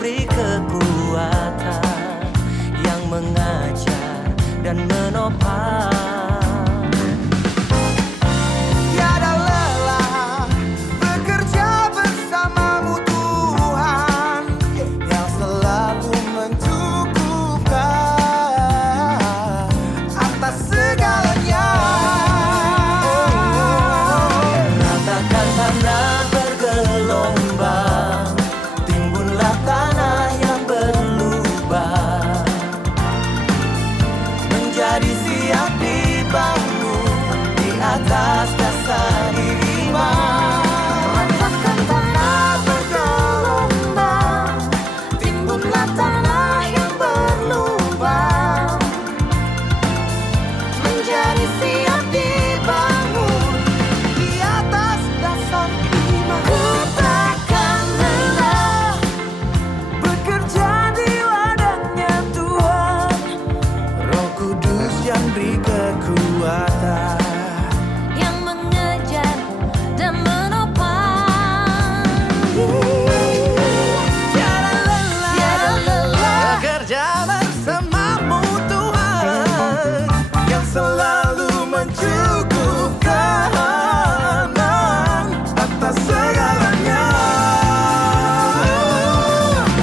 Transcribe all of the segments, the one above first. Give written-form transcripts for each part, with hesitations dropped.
beri kekuatan, yang mengajar dan menopang. Tiada lelah bekerja bersamamu Tuhan, yang selalu mencukupkan atas segalanya. Ratakan tanah bergelombang, timbunlah tanah yang berlubang, menjadi siap dibangun di atas dasar iman. Ratakan tanah bergelombang, timbunlah tanah yang berlubang, menjadi siap dibangun di atas dasar iman. Ku takkan lelah bekerja di ladangnya Tuhan, Roh Kudus yang beri kekuatan, yang mengejar dan menopang. tiada lelah bekerja bersamamu Tuhan, yang selalu mencukupkan atas segalanya.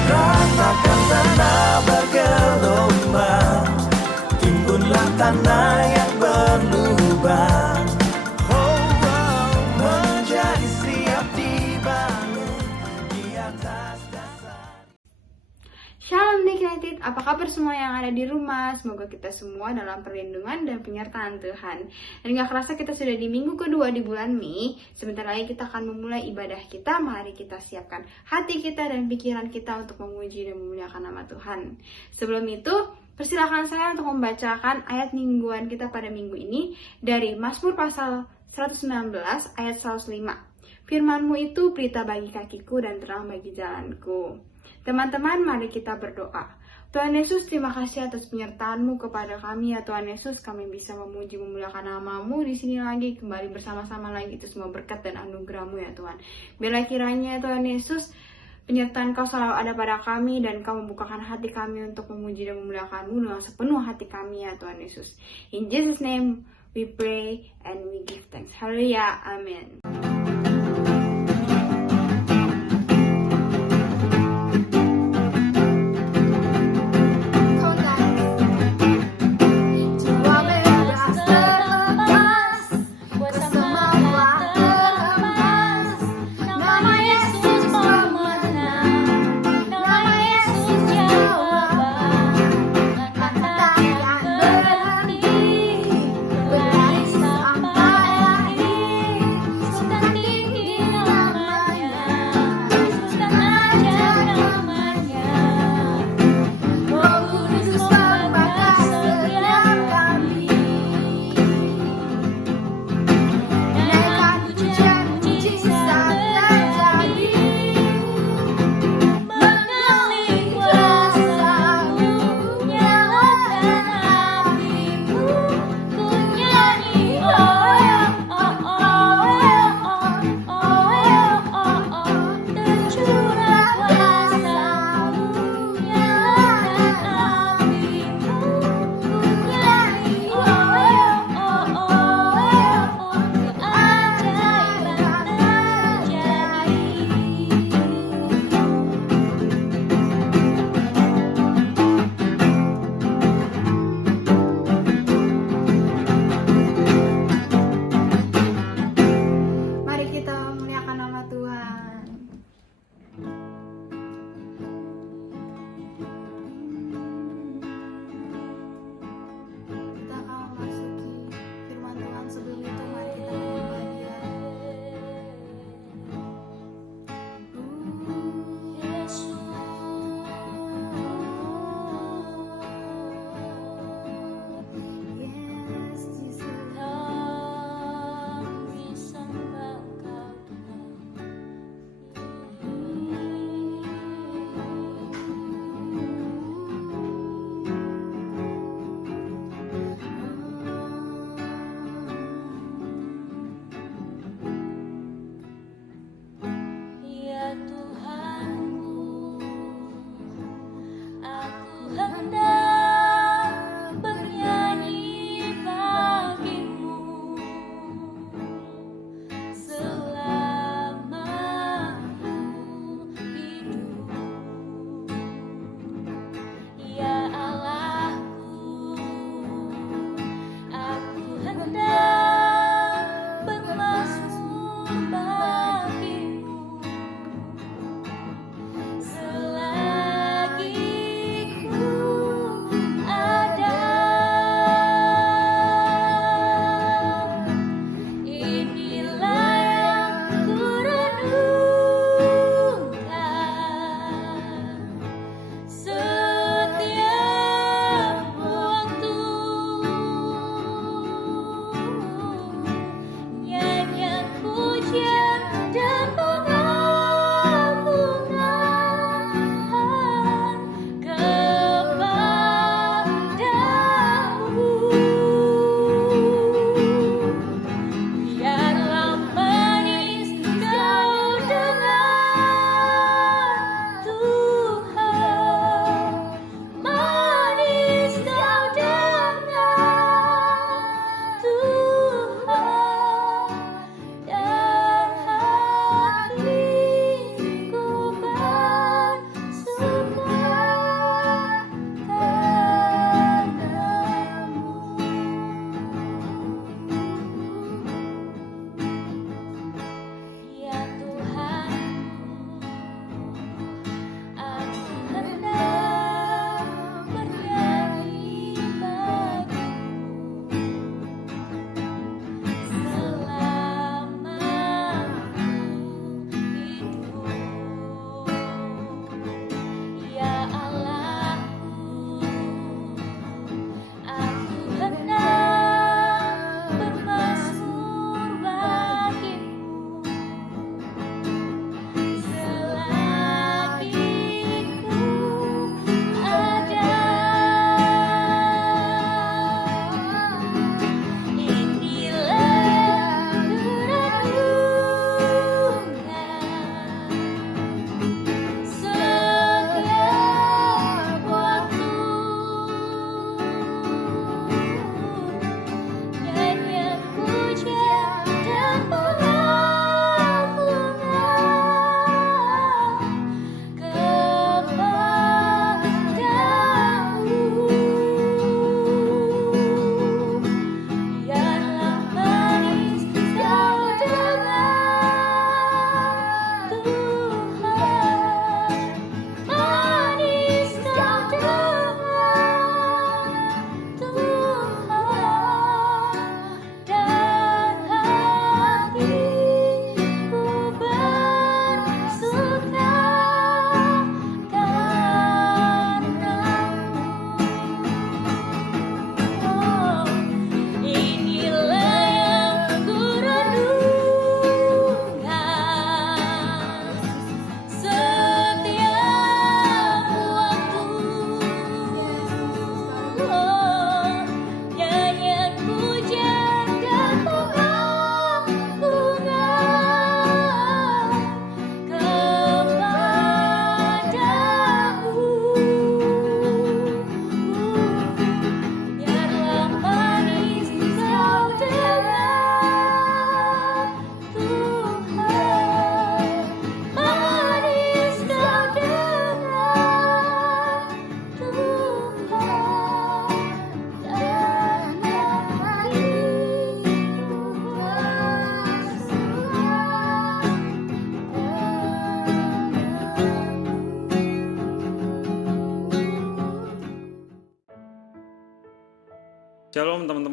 Ratakan tanah bergelombang, timbunlah tanah yang berlubang, menjadi siap dibangun di atas dasar. Shalom Dek United, apa kabar semua yang ada di rumah? Semoga kita semua dalam perlindungan dan penyertaan Tuhan. Dan gak kerasa kita sudah di minggu kedua di bulan Mei. Sebentar lagi kita akan memulai ibadah kita. Mari kita siapkan hati kita dan pikiran kita untuk memuji dan memuliakan nama Tuhan. Sebelum itu, persilakan saya untuk membacakan ayat mingguan kita pada minggu ini dari Mazmur pasal 119 ayat 105. Firman-Mu itu berita bagi kakiku dan terang bagi jalanku. Teman-teman, mari kita berdoa. Tuhan Yesus, terima kasih atas penyertaan-Mu kepada kami ya Tuhan Yesus. Kami bisa memuji memuliakan nama-Mu di sini lagi, kembali bersama-sama lagi. Itu semua berkat dan anugerah-Mu ya Tuhan. Bila kiranya Tuhan Yesus, penyertaan Kau selalu ada pada kami dan Kau membukakan hati kami untuk memuji dan memuliakan-Mu dengan sepenuh hati kami ya Tuhan Yesus. In Jesus' name we pray and we give thanks. Haleluya, amin. Tua bebas terlepas, kuasa malah terhempas. Nama Yesus pemenang, nama Yesus jawaban. Takkan berhenti, berlari sampai akhir. Sudah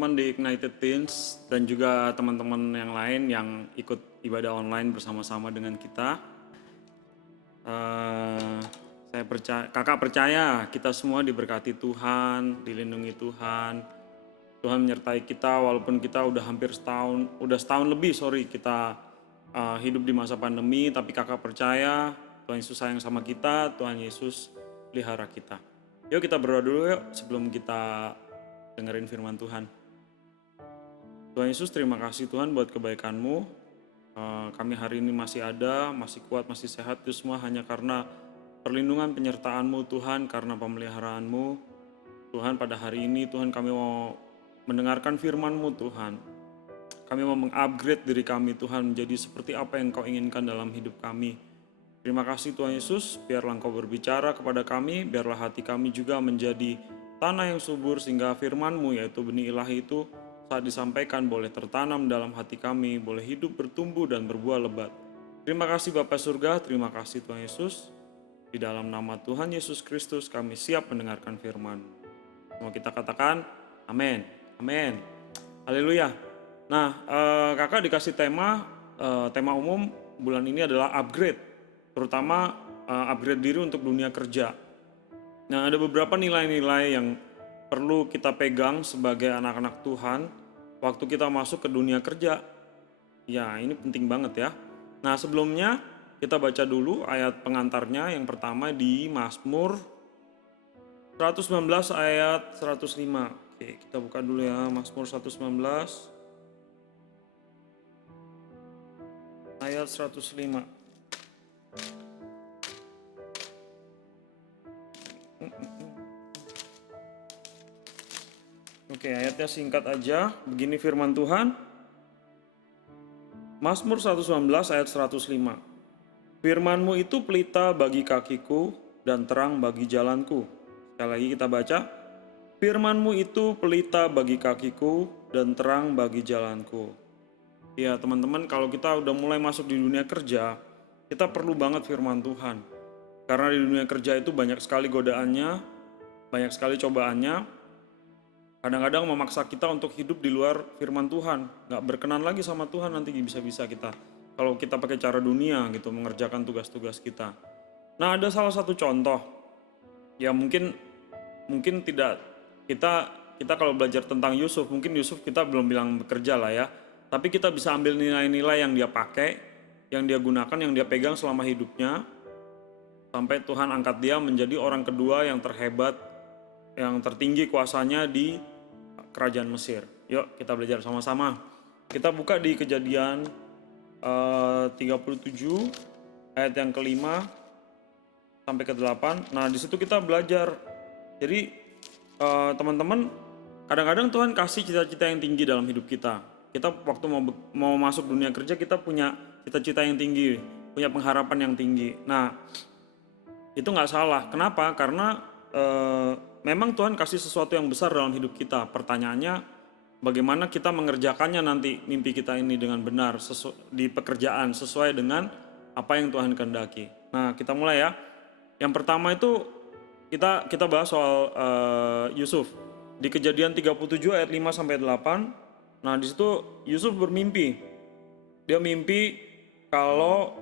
teman-teman di Ignited Teens dan juga teman-teman yang lain yang ikut ibadah online bersama-sama dengan kita. Kakak percaya kita semua diberkati Tuhan, dilindungi Tuhan. Tuhan menyertai kita walaupun kita udah hampir setahun lebih kita hidup di masa pandemi, tapi kakak percaya Tuhan Yesus sayang sama kita, Tuhan Yesus pelihara kita. Yuk kita berdoa dulu yuk sebelum kita dengerin firman Tuhan. Tuhan Yesus, terima kasih Tuhan buat kebaikan-Mu. Kami hari ini masih ada, masih kuat, masih sehat. Itu semua hanya karena perlindungan penyertaan-Mu Tuhan, karena pemeliharaan-Mu. Tuhan, pada hari ini Tuhan kami mau mendengarkan firman-Mu Tuhan. Kami mau mengupgrade diri kami Tuhan menjadi seperti apa yang Kau inginkan dalam hidup kami. Terima kasih Tuhan Yesus, biarlah Engkau berbicara kepada kami, biarlah hati kami juga menjadi tanah yang subur sehingga firman-Mu yaitu benih ilahi itu saat disampaikan boleh tertanam dalam hati kami, boleh hidup, bertumbuh dan berbuah lebat. Terima kasih Bapa Surga, terima kasih Tuhan Yesus. Di dalam nama Tuhan Yesus Kristus kami siap mendengarkan firman. Semua kita katakan amin, amin, haleluya. Nah, kakak dikasih tema umum bulan ini adalah upgrade, terutama upgrade diri untuk dunia kerja. Nah, ada beberapa nilai-nilai yang perlu kita pegang sebagai anak-anak Tuhan waktu kita masuk ke dunia kerja. Ya, ini penting banget ya. Nah, sebelumnya kita baca dulu ayat pengantarnya. Yang pertama di Mazmur 119 ayat 105. Oke, kita buka dulu ya, Mazmur 119 ayat 105. Oke, ayatnya singkat aja. Begini firman Tuhan. Mazmur 119 ayat 105. Firman-Mu itu pelita bagi kakiku dan terang bagi jalanku. Sekali lagi kita baca. Firman-Mu itu pelita bagi kakiku dan terang bagi jalanku. Ya teman-teman, kalau kita udah mulai masuk di dunia kerja, kita perlu banget firman Tuhan. Karena di dunia kerja itu banyak sekali godaannya, banyak sekali cobaannya. Kadang-kadang memaksa kita untuk hidup di luar firman Tuhan. Gak berkenan lagi sama Tuhan nanti bisa-bisa kita. Kalau kita pakai cara dunia gitu, mengerjakan tugas-tugas kita. Nah, ada salah satu contoh. Ya mungkin tidak, kita kalau belajar tentang Yusuf, mungkin Yusuf kita belum bilang bekerja lah ya. Tapi kita bisa ambil nilai-nilai yang dia pakai, yang dia gunakan, yang dia pegang selama hidupnya. Sampai Tuhan angkat dia menjadi orang kedua yang terhebat, yang tertinggi kuasanya di kerajaan Mesir. Yuk kita belajar sama-sama. Kita buka di Kejadian 37 ayat yang ke-5 sampai ke-8. Nah, di situ kita belajar. Jadi teman-teman, kadang-kadang Tuhan kasih cita-cita yang tinggi dalam hidup kita. Kita waktu mau masuk dunia kerja, kita punya cita-cita yang tinggi, punya pengharapan yang tinggi. Nah, itu nggak salah. Kenapa? Karena memang Tuhan kasih sesuatu yang besar dalam hidup kita. Pertanyaannya, bagaimana kita mengerjakannya nanti mimpi kita ini dengan benar di pekerjaan sesuai dengan apa yang Tuhan kehendaki. Nah, kita mulai ya. Yang pertama itu kita bahas soal Yusuf. Di Kejadian 37 ayat 5 sampai 8. Nah, di situ Yusuf bermimpi. Dia mimpi kalau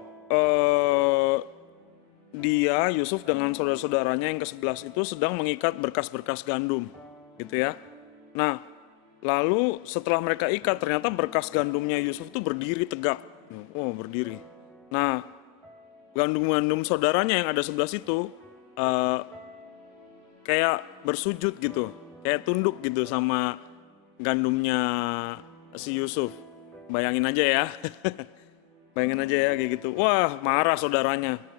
Yusuf dengan saudara-saudaranya yang ke-11 itu sedang mengikat berkas-berkas gandum, gitu ya. Nah, lalu setelah mereka ikat, ternyata berkas gandumnya Yusuf itu berdiri tegak. Oh, berdiri. Nah, gandum-gandum saudaranya yang ada 11 itu kayak bersujud gitu, kayak tunduk gitu sama gandumnya si Yusuf. Bayangin aja ya. Bayangin aja ya kayak gitu. Wah, marah saudaranya.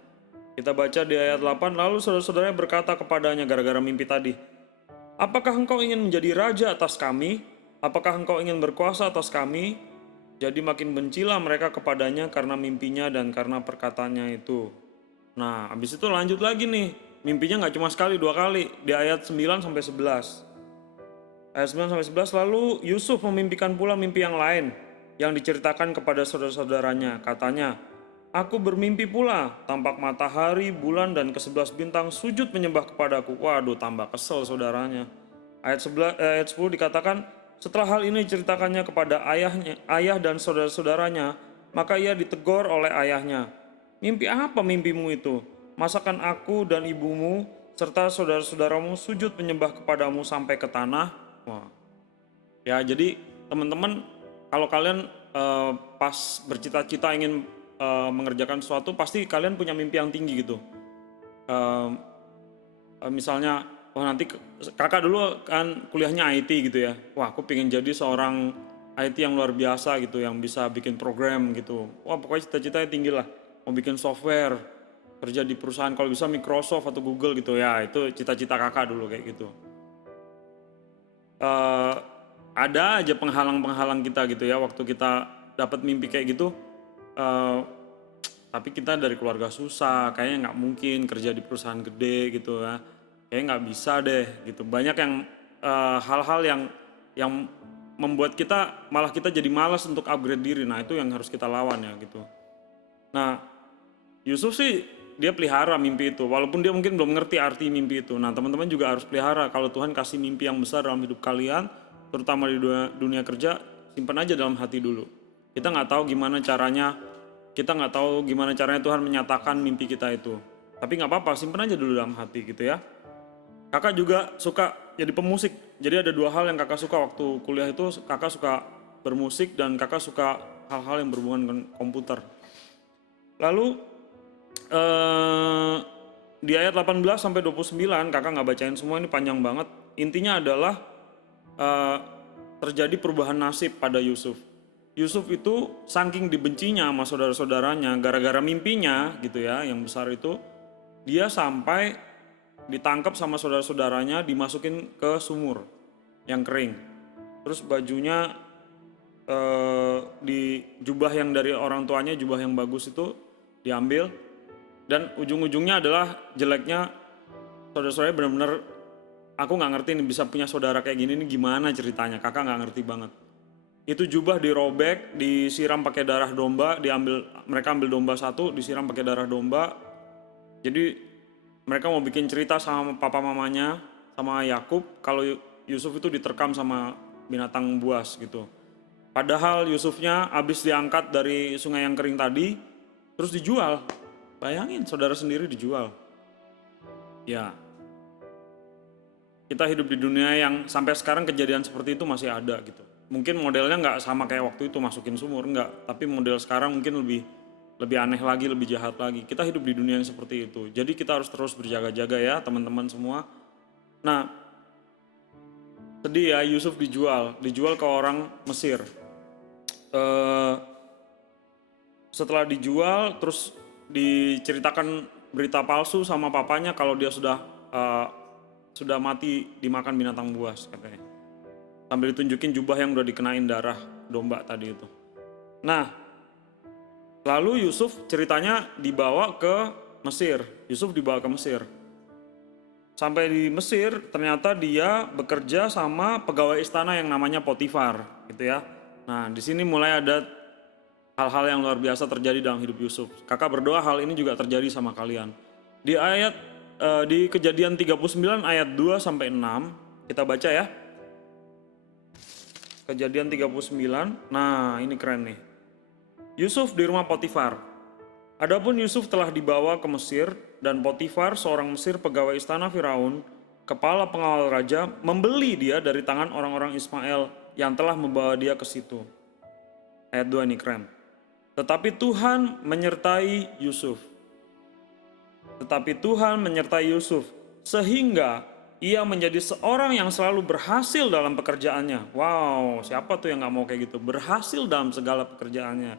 Kita baca di ayat 8, lalu saudara-saudaranya berkata kepadanya gara-gara mimpi tadi, apakah engkau ingin menjadi raja atas kami? Apakah engkau ingin berkuasa atas kami? Jadi makin bencilah mereka kepadanya karena mimpinya dan karena perkataannya itu. Nah, habis itu lanjut lagi nih. Mimpinya gak cuma sekali, 2 kali. Di ayat 9-11. Ayat 9-11, lalu Yusuf memimpikan pula mimpi yang lain yang diceritakan kepada saudara-saudaranya. Katanya, aku bermimpi pula, tampak matahari, bulan, dan ke-11 bintang sujud menyembah kepadaku. Waduh, tambah kesel saudaranya. Ayat 10 dikatakan, setelah hal ini diceritakannya kepada ayah dan saudara-saudaranya, maka ia ditegur oleh ayahnya. Mimpi apa mimpimu itu? Masakan aku dan ibumu serta saudara-saudaramu sujud menyembah kepadamu sampai ke tanah? Wah. Ya, jadi teman-teman, kalau kalian pas bercita-cita ingin mengerjakan sesuatu, pasti kalian punya mimpi yang tinggi gitu. Misalnya, nanti kakak dulu kan kuliahnya IT gitu ya. Wah, aku pengen jadi seorang IT yang luar biasa gitu, yang bisa bikin program gitu. Wah, pokoknya cita-citanya tinggi lah. Mau bikin software, kerja di perusahaan, kalau bisa Microsoft atau Google gitu ya. Itu cita-cita kakak dulu kayak gitu. Ada aja penghalang-penghalang kita gitu ya, waktu kita dapat mimpi kayak gitu. Tapi kita dari keluarga susah, kayaknya nggak mungkin kerja di perusahaan gede gitu ya, kayaknya nggak bisa deh gitu. Banyak yang hal-hal yang membuat malah kita jadi malas untuk upgrade diri. Nah, itu yang harus kita lawan ya gitu. Nah, Yusuf sih dia pelihara mimpi itu, walaupun dia mungkin belum ngerti arti mimpi itu. Nah, teman-teman juga harus pelihara. Kalau Tuhan kasih mimpi yang besar dalam hidup kalian, terutama di dunia kerja, simpan aja dalam hati dulu. Kita nggak tahu gimana caranya Tuhan menyatakan mimpi kita itu. Tapi nggak apa-apa, simpan aja dulu dalam hati gitu ya. Kakak juga suka jadi pemusik. Jadi ada dua hal yang kakak suka waktu kuliah itu. Kakak suka bermusik dan kakak suka hal-hal yang berhubungan dengan komputer. Lalu di ayat 18 sampai 29, kakak nggak bacain semua, ini panjang banget. Intinya adalah terjadi perubahan nasib pada Yusuf. Yusuf itu saking dibencinya sama saudara-saudaranya gara-gara mimpinya gitu ya, yang besar itu, dia sampai ditangkap sama saudara-saudaranya, dimasukin ke sumur yang kering. Terus bajunya di jubah yang dari orang tuanya, jubah yang bagus itu diambil, dan ujung-ujungnya adalah jeleknya saudara-saudaranya. Benar-benar aku nggak ngerti nih, bisa punya saudara kayak gini nih gimana ceritanya, kakak nggak ngerti banget. Itu jubah dirobek, disiram pakai darah domba, mereka ambil domba satu, disiram pakai darah domba. Jadi mereka mau bikin cerita sama papa mamanya, sama Yakub, kalau Yusuf itu diterkam sama binatang buas gitu. Padahal Yusufnya habis diangkat dari sungai yang kering tadi, terus dijual. Bayangin, saudara sendiri dijual. Ya, kita hidup di dunia yang sampai sekarang kejadian seperti itu masih ada gitu. Mungkin modelnya nggak sama kayak waktu itu masukin sumur, enggak. Tapi model sekarang mungkin lebih aneh lagi, lebih jahat lagi. Kita hidup di dunia yang seperti itu. Jadi kita harus terus berjaga-jaga ya teman-teman semua. Nah, sedih ya, Yusuf dijual ke orang Mesir. Setelah dijual, terus diceritakan berita palsu sama papanya kalau dia sudah mati dimakan binatang buas katanya. Sambil ditunjukin jubah yang udah dikenain darah domba tadi itu. Nah, lalu Yusuf ceritanya dibawa ke Mesir. Sampai di Mesir, ternyata dia bekerja sama pegawai istana yang namanya Potifar, gitu ya. Nah, di sini mulai ada hal-hal yang luar biasa terjadi dalam hidup Yusuf. Kakak berdoa hal ini juga terjadi sama kalian. Di Kejadian 39 ayat 2 sampai 6, kita baca ya. Kejadian 39. Nah, ini keren nih. Yusuf di rumah Potifar. Adapun Yusuf telah dibawa ke Mesir, dan Potifar, seorang Mesir pegawai istana Firaun, kepala pengawal raja, membeli dia dari tangan orang-orang Ismail yang telah membawa dia ke situ. Ayat 2 ini keren. Tetapi Tuhan menyertai Yusuf, sehingga ia menjadi seorang yang selalu berhasil dalam pekerjaannya. Wow, siapa tuh yang gak mau kayak gitu? Berhasil dalam segala pekerjaannya.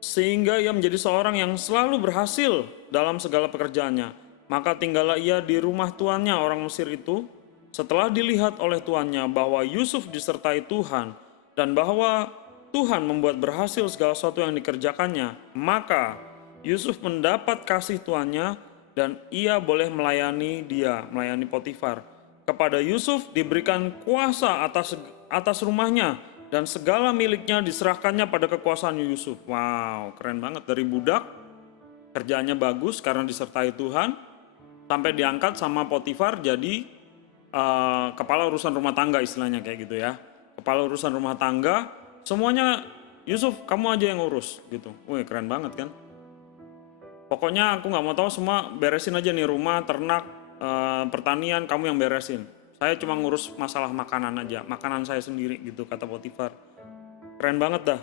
Sehingga ia menjadi seorang yang selalu berhasil dalam segala pekerjaannya. Maka tinggallah ia di rumah tuannya, orang Mesir itu. Setelah dilihat oleh tuannya bahwa Yusuf disertai Tuhan, dan bahwa Tuhan membuat berhasil segala sesuatu yang dikerjakannya, maka Yusuf mendapat kasih tuannya, dan ia boleh melayani Potifar. Kepada Yusuf diberikan kuasa atas rumahnya, dan segala miliknya diserahkannya pada kekuasaan Yusuf. Wow, keren banget. Dari budak, kerjaannya bagus karena disertai Tuhan, sampai diangkat sama Potifar jadi kepala urusan rumah tangga istilahnya kayak gitu ya. Kepala urusan rumah tangga, semuanya Yusuf kamu aja yang urus gitu. Wih keren banget kan. Pokoknya aku nggak mau tahu, semua beresin aja nih rumah, ternak, pertanian kamu yang beresin. Saya cuma ngurus masalah makanan aja, makanan saya sendiri gitu kata Potifar. Keren banget dah.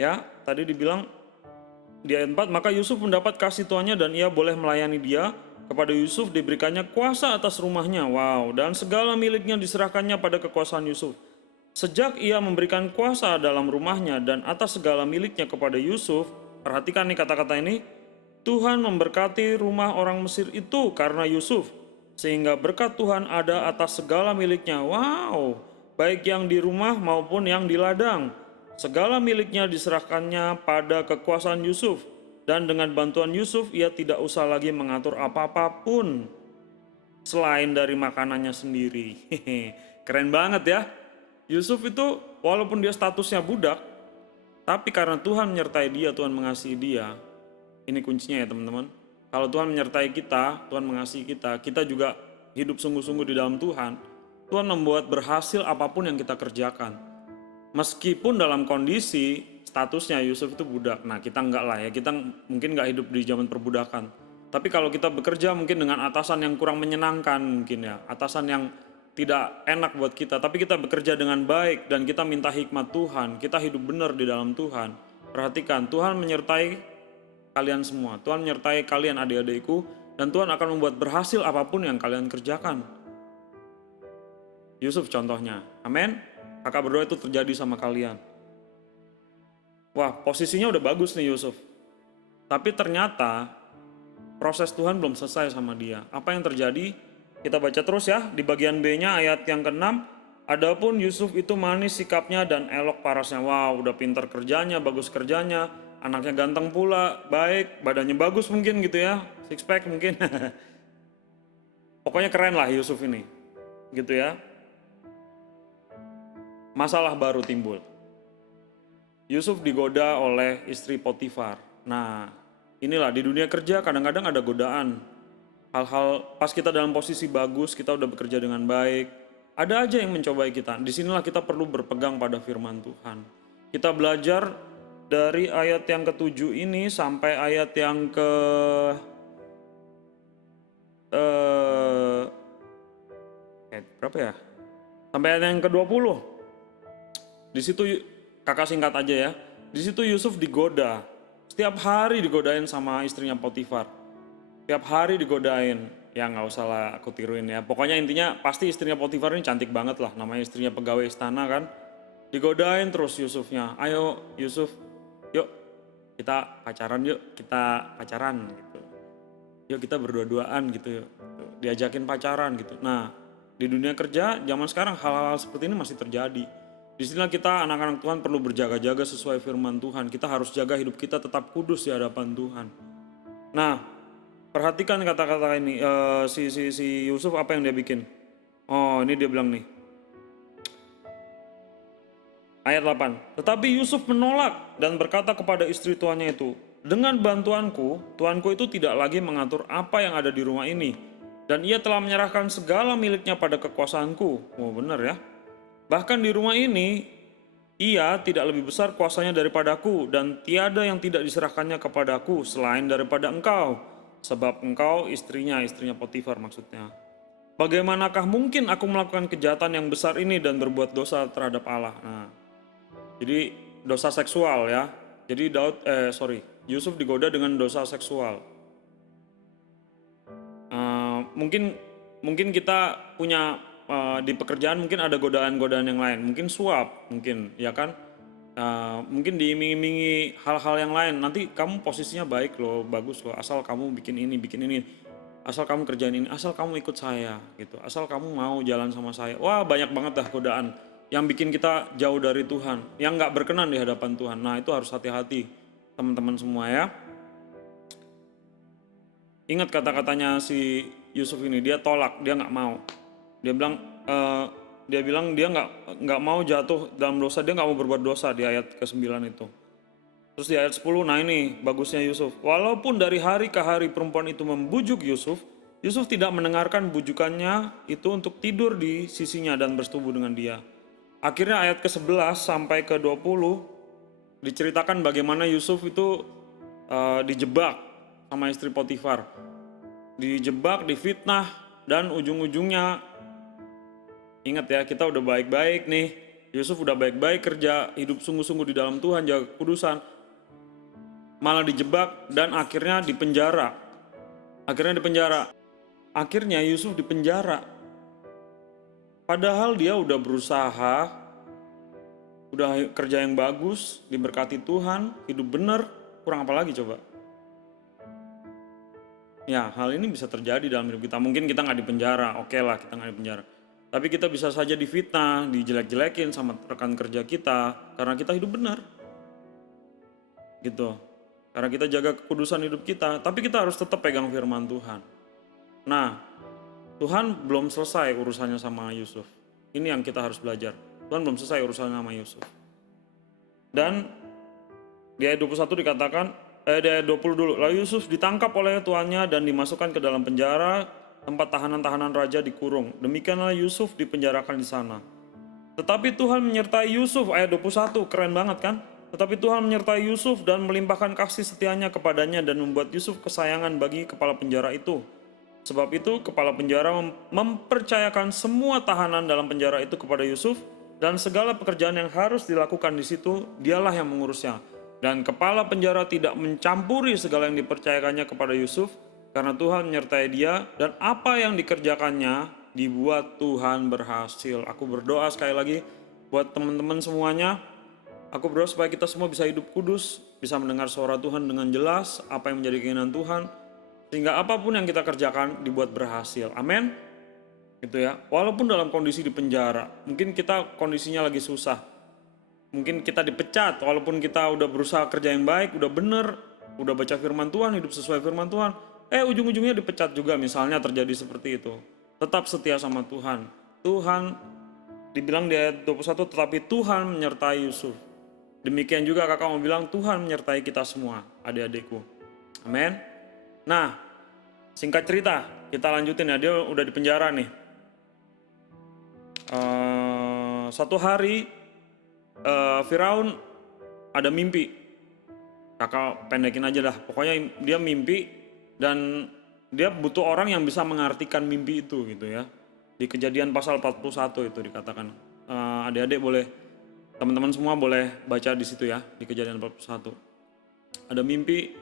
Ya, tadi dibilang di ayat 4, maka Yusuf mendapat kasih tuannya dan ia boleh melayani dia. Kepada Yusuf diberikannya kuasa atas rumahnya. Wow, dan segala miliknya diserahkannya pada kekuasaan Yusuf. Sejak ia memberikan kuasa dalam rumahnya dan atas segala miliknya kepada Yusuf, perhatikan nih kata-kata ini, Tuhan memberkati rumah orang Mesir itu karena Yusuf, sehingga berkat Tuhan ada atas segala miliknya. Wow, baik yang di rumah maupun yang di ladang. Segala miliknya diserahkannya pada kekuasaan Yusuf, dan dengan bantuan Yusuf ia tidak usah lagi mengatur apa-apapun selain dari makanannya sendiri. Keren banget ya. Yusuf itu walaupun dia statusnya budak, tapi karena Tuhan menyertai dia, Tuhan mengasihi dia. Ini kuncinya ya teman-teman. Kalau Tuhan menyertai kita, Tuhan mengasihi kita, kita juga hidup sungguh-sungguh di dalam Tuhan. Tuhan membuat berhasil apapun yang kita kerjakan. Meskipun dalam kondisi statusnya Yusuf itu budak. Nah kita enggak lah ya, kita mungkin enggak hidup di zaman perbudakan. Tapi kalau kita bekerja mungkin dengan atasan yang kurang menyenangkan mungkin ya. Atasan yang tidak enak buat kita. Tapi kita bekerja dengan baik dan kita minta hikmat Tuhan. Kita hidup benar di dalam Tuhan. Perhatikan, Tuhan menyertai kalian semua. Tuhan menyertai kalian adik-adikku. Dan Tuhan akan membuat berhasil apapun yang kalian kerjakan. Yusuf contohnya. Amin. Kakak berdoa itu terjadi sama kalian. Wah, posisinya udah bagus nih Yusuf. Tapi ternyata proses Tuhan belum selesai sama dia. Apa yang terjadi? Kita baca terus ya di bagian B-nya ayat yang ke-6. Adapun Yusuf itu manis sikapnya dan elok parasnya. Wow, udah pintar kerjanya, bagus kerjanya. Anaknya ganteng pula, baik, badannya bagus mungkin gitu ya. Six pack mungkin. Pokoknya keren lah Yusuf ini. Gitu ya. Masalah baru timbul. Yusuf digoda oleh istri Potifar. Nah, inilah di dunia kerja kadang-kadang ada godaan. Hal-hal pas kita dalam posisi bagus, kita udah bekerja dengan baik. Ada aja yang mencobai kita. Disinilah kita perlu berpegang pada firman Tuhan. Kita belajar dari ayat yang ke-7 ini sampai ayat yang berapa ya? Sampai ayat yang ke-20. Di situ kakak singkat aja ya. Di situ Yusuf digoda. Setiap hari digodain sama istrinya Potifar. Setiap hari digodain. Ya nggak usah lah aku tiruin ya. Pokoknya intinya pasti istrinya Potifar ini cantik banget lah. Namanya istrinya pegawai istana kan. Digodain terus Yusufnya. Ayo Yusuf, yuk kita pacaran yuk. Kita pacaran gitu. Yuk kita berdua-duaan gitu yuk. Diajakin pacaran gitu. Nah di dunia kerja zaman sekarang hal-hal seperti ini masih terjadi. Di sini kita anak-anak Tuhan perlu berjaga-jaga sesuai firman Tuhan. Kita harus jaga hidup kita tetap kudus di hadapan Tuhan. Nah, perhatikan kata-kata ini. Si Yusuf apa yang dia bikin? Oh, ini dia bilang nih. Ayat 8. Tetapi Yusuf menolak dan berkata kepada istri tuannya itu, dengan bantuanku, tuanku itu tidak lagi mengatur apa yang ada di rumah ini. Dan ia telah menyerahkan segala miliknya pada kekuasaanku. Oh, benar ya. Bahkan di rumah ini, ia tidak lebih besar kuasanya daripadaku dan tiada yang tidak diserahkannya kepadaku selain daripada engkau. Sebab engkau istrinya Potifar maksudnya. Bagaimanakah mungkin aku melakukan kejahatan yang besar ini dan berbuat dosa terhadap Allah? Nah, jadi dosa seksual ya. Jadi Yusuf digoda dengan dosa seksual. Mungkin kita punya di pekerjaan mungkin ada godaan-godaan yang lain, mungkin suap, mungkin ya kan, mungkin diiming-imingi hal-hal yang lain. Nanti kamu posisinya baik loh, bagus loh, asal kamu bikin ini, asal kamu kerjain ini, asal kamu ikut saya gitu, asal kamu mau jalan sama saya. Wah banyak banget dah godaan yang bikin kita jauh dari Tuhan, yang nggak berkenan di hadapan Tuhan. Nah itu harus hati-hati teman-teman semua ya. Ingat kata-katanya si Yusuf ini, dia tolak, dia nggak mau. Dia bilang dia nggak mau jatuh dalam dosa, dia nggak mau berbuat dosa di ayat ke-9 itu. Terus di ayat 10, nah ini bagusnya Yusuf. Walaupun dari hari ke hari perempuan itu membujuk Yusuf, Yusuf tidak mendengarkan bujukannya itu untuk tidur di sisinya dan bersetubuh dengan dia. Akhirnya ayat ke-11 sampai ke-20 diceritakan bagaimana Yusuf itu dijebak sama istri Potifar. Dijebak, difitnah, dan ujung-ujungnya ingat ya, kita udah baik-baik nih. Yusuf udah baik-baik kerja, hidup sungguh-sungguh di dalam Tuhan, jaga kekudusan. Malah dijebak dan akhirnya dipenjara. Akhirnya Yusuf dipenjara. Padahal dia udah berusaha, udah kerja yang bagus, diberkati Tuhan, hidup benar, kurang apa lagi coba? Ya, hal ini bisa terjadi dalam hidup kita. Mungkin kita nggak dipenjara, oke lah kita nggak dipenjara. Tapi kita bisa saja difitnah, dijelek-jelekin sama rekan kerja kita karena kita hidup benar. Gitu. Karena kita jaga kekudusan hidup kita, tapi kita harus tetap pegang firman Tuhan. Nah, Tuhan belum selesai urusannya sama Yusuf. Ini yang kita harus belajar. Tuhan belum selesai urusannya sama Yusuf. Dan di ayat 21 dikatakan, di ayat 20 dulu, lalu Yusuf ditangkap oleh tuannya dan dimasukkan ke dalam penjara, tempat tahanan-tahanan raja dikurung. Demikianlah Yusuf dipenjarakan di sana. Tetapi Tuhan menyertai Yusuf, ayat 21, keren banget kan? Tetapi Tuhan menyertai Yusuf dan melimpahkan kasih setianya kepadanya dan membuat Yusuf kesayangan bagi kepala penjara itu. Sebab itu kepala penjara mempercayakan semua tahanan dalam penjara itu kepada Yusuf dan segala pekerjaan yang harus dilakukan di situ dialah yang mengurusnya. Dan kepala penjara tidak mencampuri segala yang dipercayakannya kepada Yusuf karena Tuhan menyertai dia dan apa yang dikerjakannya dibuat Tuhan berhasil. Aku berdoa sekali lagi buat teman-teman semuanya. Aku berdoa supaya kita semua bisa hidup kudus, bisa mendengar suara Tuhan dengan jelas, apa yang menjadi keinginan Tuhan, sehingga apapun yang kita kerjakan dibuat berhasil. Amin. Gitu ya. Walaupun dalam kondisi di penjara, mungkin kita kondisinya lagi susah. Mungkin kita dipecat, walaupun kita udah berusaha kerja yang baik, udah bener, udah baca firman Tuhan, hidup sesuai firman Tuhan. Ujung-ujungnya dipecat juga, misalnya terjadi seperti itu. Tetap setia sama Tuhan. Tuhan, dibilang di ayat 21, tetapi Tuhan menyertai Yusuf. Demikian juga kakak mau bilang, Tuhan menyertai kita semua, adik-adikku. Amin. Nah, singkat cerita, kita lanjutin ya, dia udah di penjara nih. Satu hari, Firaun ada mimpi. Kakak pendekin aja dah, pokoknya dia mimpi dan dia butuh orang yang bisa mengartikan mimpi itu gitu ya. Di Kejadian pasal 41 itu dikatakan. Adik-adik boleh, teman-teman semua boleh baca di situ ya, di Kejadian 41. Ada mimpi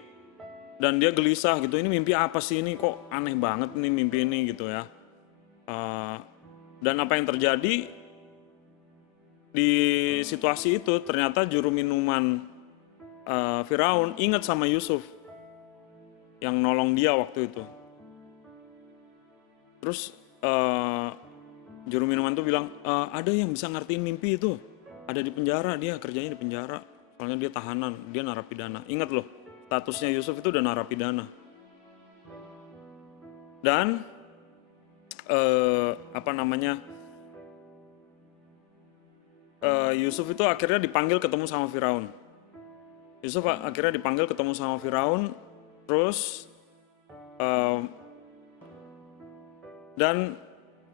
dan dia gelisah gitu, ini mimpi apa sih ini, kok aneh banget nih mimpi ini gitu ya. Dan apa yang terjadi di situasi itu, ternyata juru minuman Firaun ingat sama Yusuf yang nolong dia waktu itu. Terus juru minuman tuh bilang, ada yang bisa ngertiin mimpi itu, ada di penjara, dia kerjanya di penjara, soalnya dia tahanan, dia narapidana. Ingat loh, statusnya Yusuf itu udah narapidana. Dan Yusuf itu akhirnya dipanggil ketemu sama Firaun. Terus dan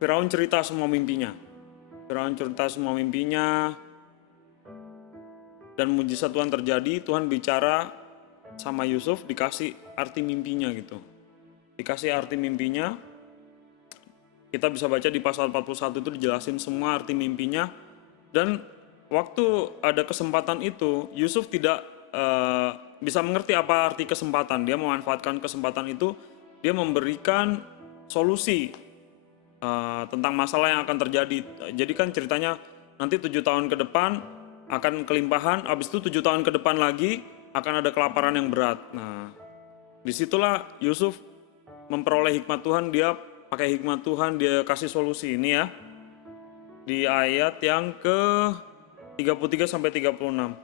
Firaun cerita semua mimpinya. Dan mujizat Tuhan terjadi, Tuhan bicara sama Yusuf, dikasih arti mimpinya gitu. Kita bisa baca di pasal 41 itu dijelasin semua arti mimpinya. Dan waktu ada kesempatan itu, Yusuf tidak bisa mengerti apa arti kesempatan. Dia memanfaatkan kesempatan itu, dia memberikan solusi tentang masalah yang akan terjadi. Jadi kan ceritanya nanti 7 tahun ke depan akan kelimpahan, habis itu 7 tahun ke depan lagi akan ada kelaparan yang berat. Nah, disitulah Yusuf memperoleh hikmat Tuhan, dia pakai hikmat Tuhan, dia kasih solusi ini ya. Di ayat yang ke 33 sampai 36.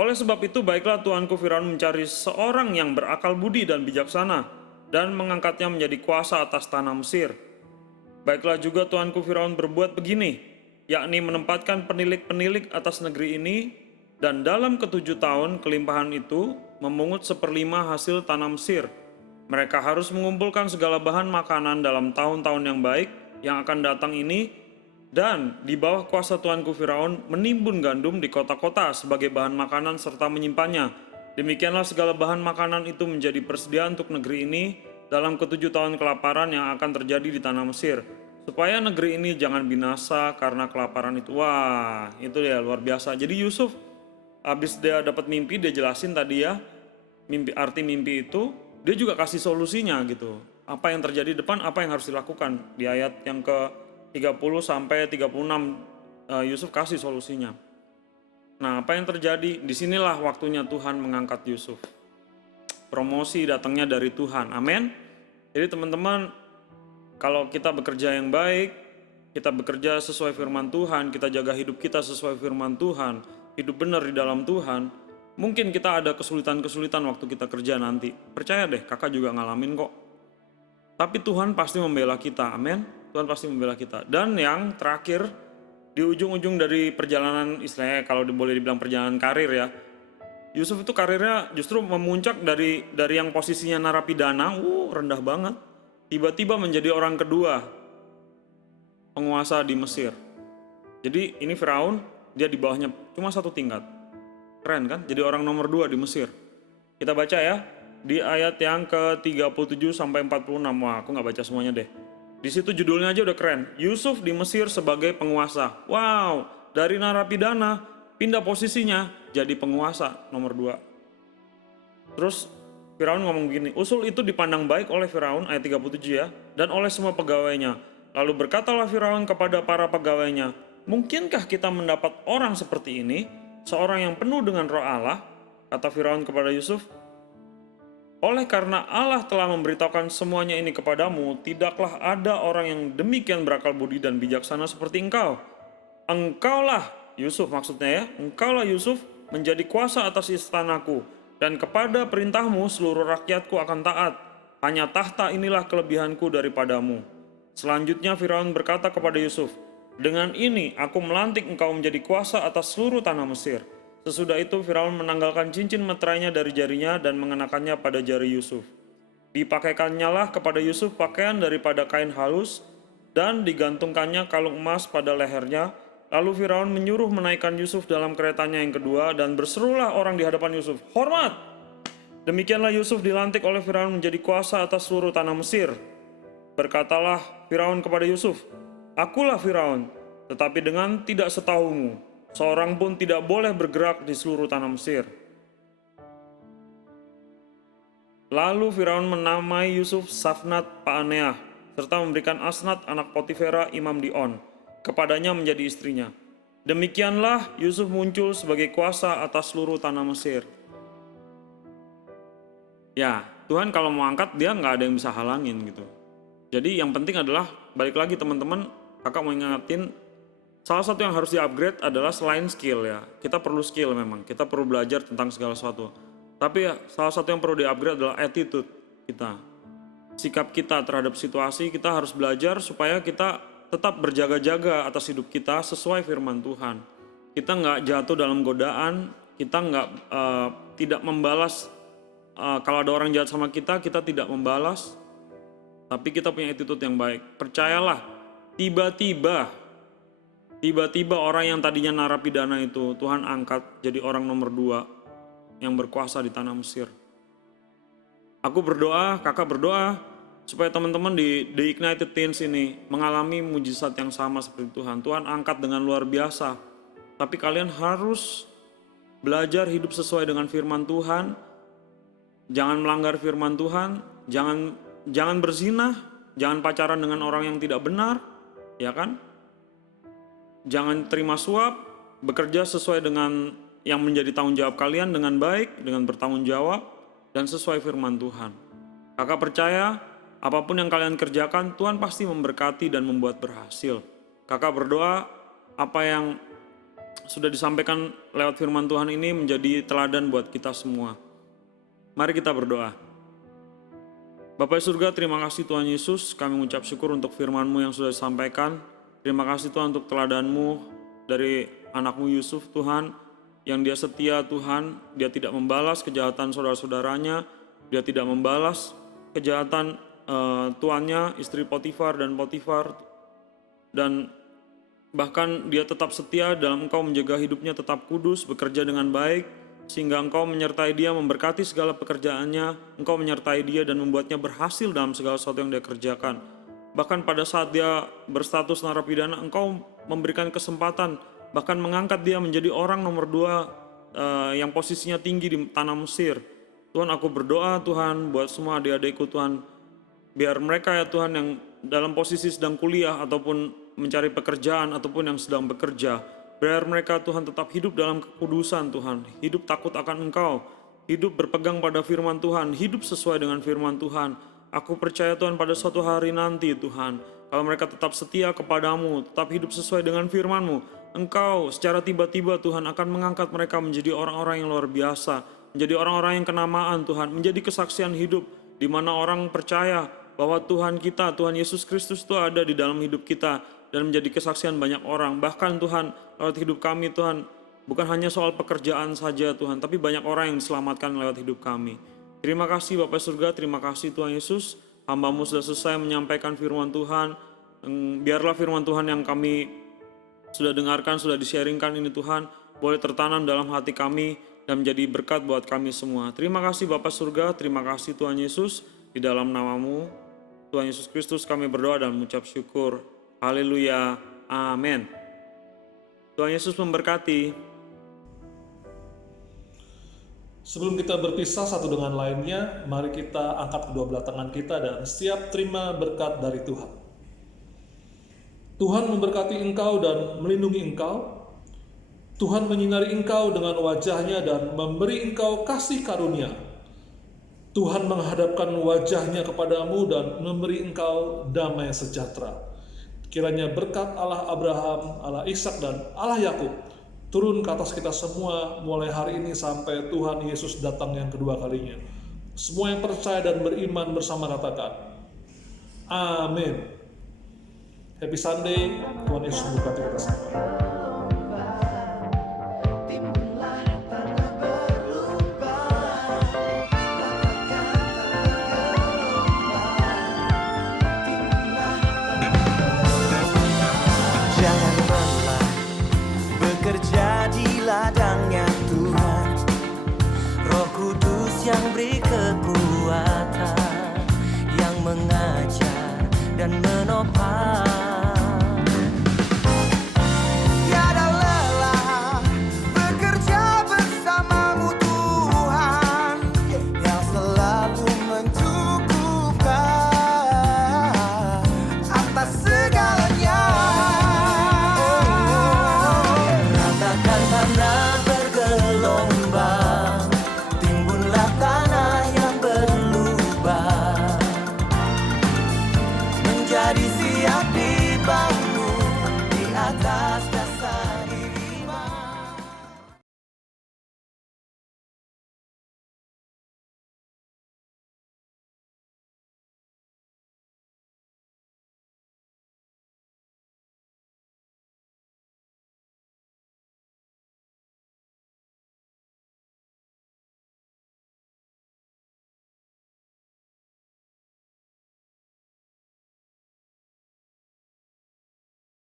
Oleh sebab itu baiklah tuanku Firaun mencari seorang yang berakal budi dan bijaksana dan mengangkatnya menjadi kuasa atas tanah Mesir. Baiklah juga tuanku Firaun berbuat begini, yakni menempatkan penilik-penilik atas negeri ini, dan dalam ke-7 tahun kelimpahan itu memungut 1/5 hasil tanah Mesir. Mereka harus mengumpulkan segala bahan makanan dalam tahun-tahun yang baik yang akan datang ini, dan di bawah kuasa tuanku Firaun menimbun gandum di kota-kota sebagai bahan makanan serta menyimpannya. Demikianlah segala bahan makanan itu menjadi persediaan untuk negeri ini dalam ke-7 tahun kelaparan yang akan terjadi di tanah Mesir, supaya negeri ini jangan binasa karena kelaparan itu. Wah, itu ya luar biasa. Jadi Yusuf habis dia dapat mimpi, dia jelasin tadi ya, arti mimpi itu, dia juga kasih solusinya gitu. Apa yang terjadi depan, apa yang harus dilakukan. Di ayat yang ke-30 sampai 36 Yusuf kasih solusinya. Nah, apa yang terjadi? Disinilah waktunya Tuhan mengangkat Yusuf. Promosi datangnya dari Tuhan. Amin. Jadi teman-teman, kalau kita bekerja yang baik, kita bekerja sesuai firman Tuhan, kita jaga hidup kita sesuai firman Tuhan, hidup benar di dalam Tuhan, mungkin kita ada kesulitan-kesulitan waktu kita kerja nanti. Percaya deh, kakak juga ngalamin kok. Tapi Tuhan pasti membela kita, amin. Tuhan pasti membela kita. Dan yang terakhir, di ujung-ujung dari perjalanan, istilahnya kalau boleh dibilang perjalanan karir ya, Yusuf itu karirnya justru memuncak dari yang posisinya narapidana, rendah banget. Tiba-tiba menjadi orang kedua penguasa di Mesir. Jadi ini Firaun, dia di bawahnya cuma 1 tingkat. Keren kan? Jadi orang nomor 2 di Mesir. Kita baca ya, di ayat yang ke-37 sampai 46. Wah, aku nggak baca semuanya deh. Di situ judulnya aja udah keren. Yusuf di Mesir sebagai penguasa. Wow, dari narapidana pindah posisinya jadi penguasa nomor 2. Terus Firaun ngomong begini, usul itu dipandang baik oleh Firaun, ayat 37 ya, dan oleh semua pegawainya. Lalu berkatalah Firaun kepada para pegawainya, mungkinkah kita mendapat orang seperti ini, seorang yang penuh dengan roh Allah? Kata Firaun kepada Yusuf, oleh karena Allah telah memberitahukan semuanya ini kepadamu, tidaklah ada orang yang demikian berakal budi dan bijaksana seperti engkau. Engkaulah, Yusuf maksudnya ya, engkaulah Yusuf menjadi kuasa atas istanaku, dan kepada perintahmu seluruh rakyatku akan taat. Hanya tahta inilah kelebihanku daripadamu. Selanjutnya Firaun berkata kepada Yusuf, dengan ini aku melantik engkau menjadi kuasa atas seluruh tanah Mesir. Sesudah itu Firaun menanggalkan cincin meterainya dari jarinya dan mengenakannya pada jari Yusuf. Dipakaikannya lah kepada Yusuf pakaian daripada kain halus dan digantungkannya kalung emas pada lehernya. Lalu Firaun menyuruh menaikkan Yusuf dalam keretanya yang kedua dan berserulah orang di hadapan Yusuf, hormat! Demikianlah Yusuf dilantik oleh Firaun menjadi kuasa atas seluruh tanah Mesir. Berkatalah Firaun kepada Yusuf, akulah Firaun, tetapi dengan tidak setahumu, seorang pun tidak boleh bergerak di seluruh tanah Mesir. Lalu Firaun menamai Yusuf Safnat Paaneah, serta memberikan Asnat anak Potifera imam di On, kepadanya menjadi istrinya. Demikianlah Yusuf muncul sebagai kuasa atas seluruh tanah Mesir. Ya, Tuhan kalau mau angkat dia nggak ada yang bisa halangin gitu. Jadi yang penting adalah, balik lagi teman-teman, kakak mau ingatin, salah satu yang harus di-upgrade adalah selain skill ya. Kita perlu skill memang, kita perlu belajar tentang segala sesuatu. Tapi ya, salah satu yang perlu di-upgrade adalah attitude kita. Sikap kita terhadap situasi, kita harus belajar supaya kita tetap berjaga-jaga atas hidup kita sesuai firman Tuhan. Kita nggak jatuh dalam godaan, kita nggak tidak membalas. Kalau ada orang jahat sama kita tidak membalas. Tapi kita punya attitude yang baik. Percayalah, tiba-tiba orang yang tadinya narapidana itu Tuhan angkat jadi orang nomor 2 yang berkuasa di tanah Mesir. Aku berdoa, kakak berdoa, supaya teman-teman di The Ignited Teens ini mengalami mujizat yang sama seperti Tuhan. Tuhan angkat dengan luar biasa. Tapi kalian harus belajar hidup sesuai dengan firman Tuhan. Jangan melanggar firman Tuhan. Jangan berzina. Jangan pacaran dengan orang yang tidak benar. Ya kan? Jangan terima suap. Bekerja sesuai dengan yang menjadi tanggung jawab kalian dengan baik, dengan bertanggung jawab, dan sesuai firman Tuhan. Kakak percaya, apapun yang kalian kerjakan, Tuhan pasti memberkati dan membuat berhasil. Kakak berdoa, apa yang sudah disampaikan lewat firman Tuhan ini menjadi teladan buat kita semua. Mari kita berdoa. Bapa di surga, terima kasih Tuhan Yesus, kami mengucap syukur untuk firman-Mu yang sudah disampaikan. Terima kasih Tuhan untuk teladan-Mu dari anak-Mu Yusuf Tuhan, yang dia setia Tuhan, dia tidak membalas kejahatan saudara-saudaranya, dia tidak membalas kejahatan tuannya, istri Potifar, dan bahkan dia tetap setia dalam engkau menjaga hidupnya tetap kudus, bekerja dengan baik, sehingga engkau menyertai dia, memberkati segala pekerjaannya, engkau menyertai dia dan membuatnya berhasil dalam segala sesuatu yang dia kerjakan. Bahkan pada saat dia berstatus narapidana, engkau memberikan kesempatan, bahkan mengangkat dia menjadi orang nomor 2 yang posisinya tinggi di tanah Mesir. Tuhan, aku berdoa Tuhan buat semua adik-adikku Tuhan, biar mereka ya Tuhan yang dalam posisi sedang kuliah ataupun mencari pekerjaan ataupun yang sedang bekerja, biar mereka Tuhan tetap hidup dalam kekudusan Tuhan, hidup takut akan Engkau, hidup berpegang pada firman Tuhan, hidup sesuai dengan firman Tuhan. Aku percaya Tuhan pada suatu hari nanti Tuhan, kalau mereka tetap setia kepadamu, tetap hidup sesuai dengan firman-Mu, Engkau secara tiba-tiba Tuhan akan mengangkat mereka menjadi orang-orang yang luar biasa, menjadi orang-orang yang kenamaan Tuhan, menjadi kesaksian hidup, di mana orang percaya bahwa Tuhan kita, Tuhan Yesus Kristus itu ada di dalam hidup kita, dan menjadi kesaksian banyak orang. Bahkan Tuhan, lewat hidup kami Tuhan, bukan hanya soal pekerjaan saja Tuhan, tapi banyak orang yang diselamatkan lewat hidup kami. Terima kasih Bapak Surga, terima kasih Tuhan Yesus, hamba-Mu sudah selesai menyampaikan firman Tuhan. Biarlah firman Tuhan yang kami sudah dengarkan, sudah di-sharingkan ini Tuhan, boleh tertanam dalam hati kami dan menjadi berkat buat kami semua. Terima kasih Bapak Surga, terima kasih Tuhan Yesus, di dalam nama-Mu, Tuhan Yesus Kristus kami berdoa dan mengucap syukur. Haleluya, amin. Tuhan Yesus memberkati. Sebelum kita berpisah satu dengan lainnya, mari kita angkat kedua belah tangan kita dan siap terima berkat dari Tuhan. Tuhan memberkati engkau dan melindungi engkau. Tuhan menyinari engkau dengan wajahnya dan memberi engkau kasih karunia. Tuhan menghadapkan wajahnya kepadamu dan memberi engkau damai sejahtera. Kiranya berkat Allah Abraham, Allah Ishak dan Allah Yakub turun ke atas kita semua mulai hari ini sampai Tuhan Yesus datang yang kedua kalinya. Semua yang percaya dan beriman bersama katakan, amin. Happy Sunday, Tuhan Yesus memberkati kita semua. Jangan lelah bekerja di ladangnya Tuhan, Roh Kudus yang beri kekuatan, yang mengajar dan menopang.